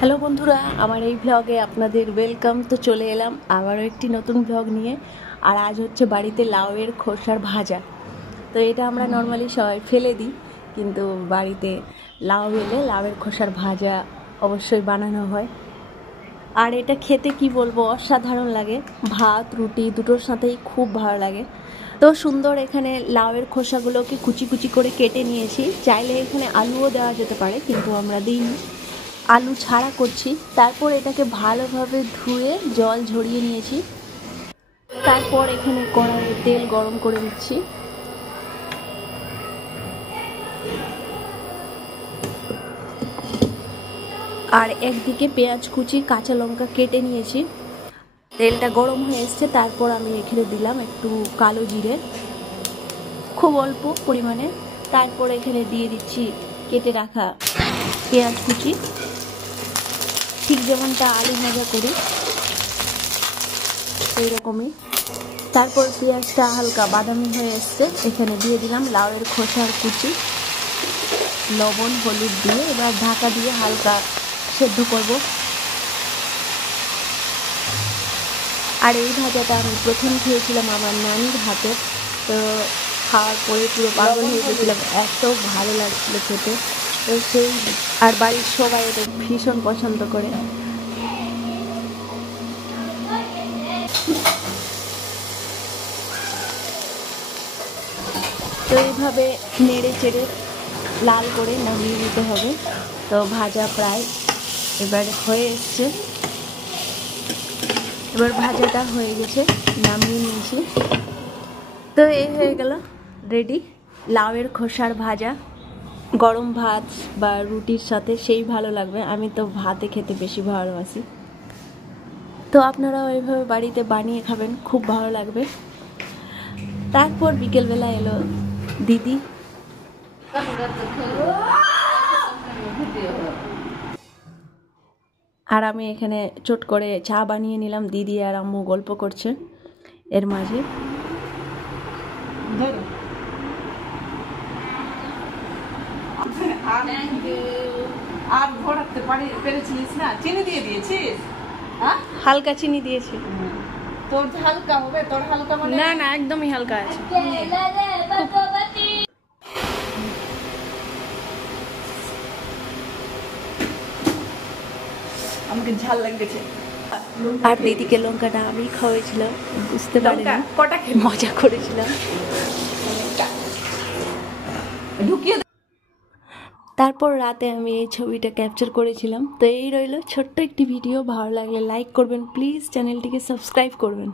Hello বন্ধুরা, আমার এই ব্লগে আপনাদের ওয়েলকাম। তো চলে এলাম আবারও একটি নতুন ব্লগ নিয়ে। আর আজ হচ্ছে বাড়িতে লাউয়ের খোসার ভাজা। তো এটা আমরা নর্মালি সবাই ফেলে দিই, কিন্তু বাড়িতে লাউ এলে লাউয়ের খোসার ভাজা অবশ্যই বানানো হয়। আর এটা খেতে কি বলবো, অসাধারণ লাগে। ভাত রুটি দুটোর সাথেই খুব ভালো লাগে। তো সুন্দর এখানে লাউয়ের খোসাগুলোকে কুচি কুচি করে কেটে নিয়েছি। চাইলে এখানে আলুও দেওয়া যেতে পারে, কিন্তু আমরা দিইনি, আলু ছাড়া করছি। তারপর এটাকে ভালোভাবে ধুয়ে জল ঝরিয়ে নিয়েছি। তারপর এখানে কড়াইয়ে তেল গরম করে নিচ্ছি। আর একদিকে পেঁয়াজ কুচি কাঁচা লঙ্কা কেটে নিয়েছি। তেলটা গরম হয়ে এসছে, তারপর আমি এখানে দিলাম একটু কালো জিরে, খুব অল্প পরিমাণে। তারপর এখানে দিয়ে দিচ্ছি কেটে রাখা পেঁয়াজ কুচি, ঠিক যেমনটা আলু ভাজা করি এইরকমই। তারপর পেঁয়াজটা হালকা বাদামি হয়ে এসছে, এখানে দিয়ে দিলাম লাউয়ের খোসার কুচি, লবণ হলুদ দিয়ে এবার ঢাকা দিয়ে হালকা সেদ্ধ করব। আর এই ভাজাটা আমি প্রথম খেয়েছিলাম আমার নানির হাতে। তো খাওয়ার পরে পুরো পাগল হয়ে গেছিলাম, এত ভালো লাগছিল খেতে। তো সেই আর বাড়ির সবাই এটা ভীষণ পছন্দ করে। তো এইভাবে নেড়ে চেড়ে লাল করে নামিয়ে নিতে হবে। তো ভাজা প্রায় এবার হয়ে এসছে। এবার ভাজাটা হয়ে গেছে, নামিয়ে নিয়েছি। তো এই হয়ে গেল রেডি লাউয়ের খোসার ভাজা। গরম ভাত বা রুটির সাথে সেই ভালো লাগবে। আমি তো ভাতে খেতে বেশি ভালোবাসি। তো আপনারাও এইভাবে বাড়িতে বানিয়ে খাবেন, খুব ভালো লাগবে। তারপর বিকেলবেলা এলো দিদি। আর আমি এখানে চট করে চা বানিয়ে নিলাম। দিদি আর আম্মু গল্প করছে এর মাঝে। আর ভরাতে পেরেছিস না? চিনি দিয়ে দিয়েছিস? হালকা চিনি দিয়েছি। তোর হালকা হবে? তোর হালকা মানে না না, একদমই হালকা আছে। আমাকে ঝাল লেগেছে। আর দিদিকে লঙ্কাটা আমি খাওয়াইছিলাম, বুঝতে পারি না, কটা মজা করেছিলাম। ঢুকিয়ে তারপর রাতে আমি এই ছবিটা ক্যাপচার করেছিলাম। তো এই রইল ছোট্ট একটি ভিডিও। ভালো লাগলে লাইক করবেন প্লিজ, চ্যানেলটিকে সাবস্ক্রাইব করবেন।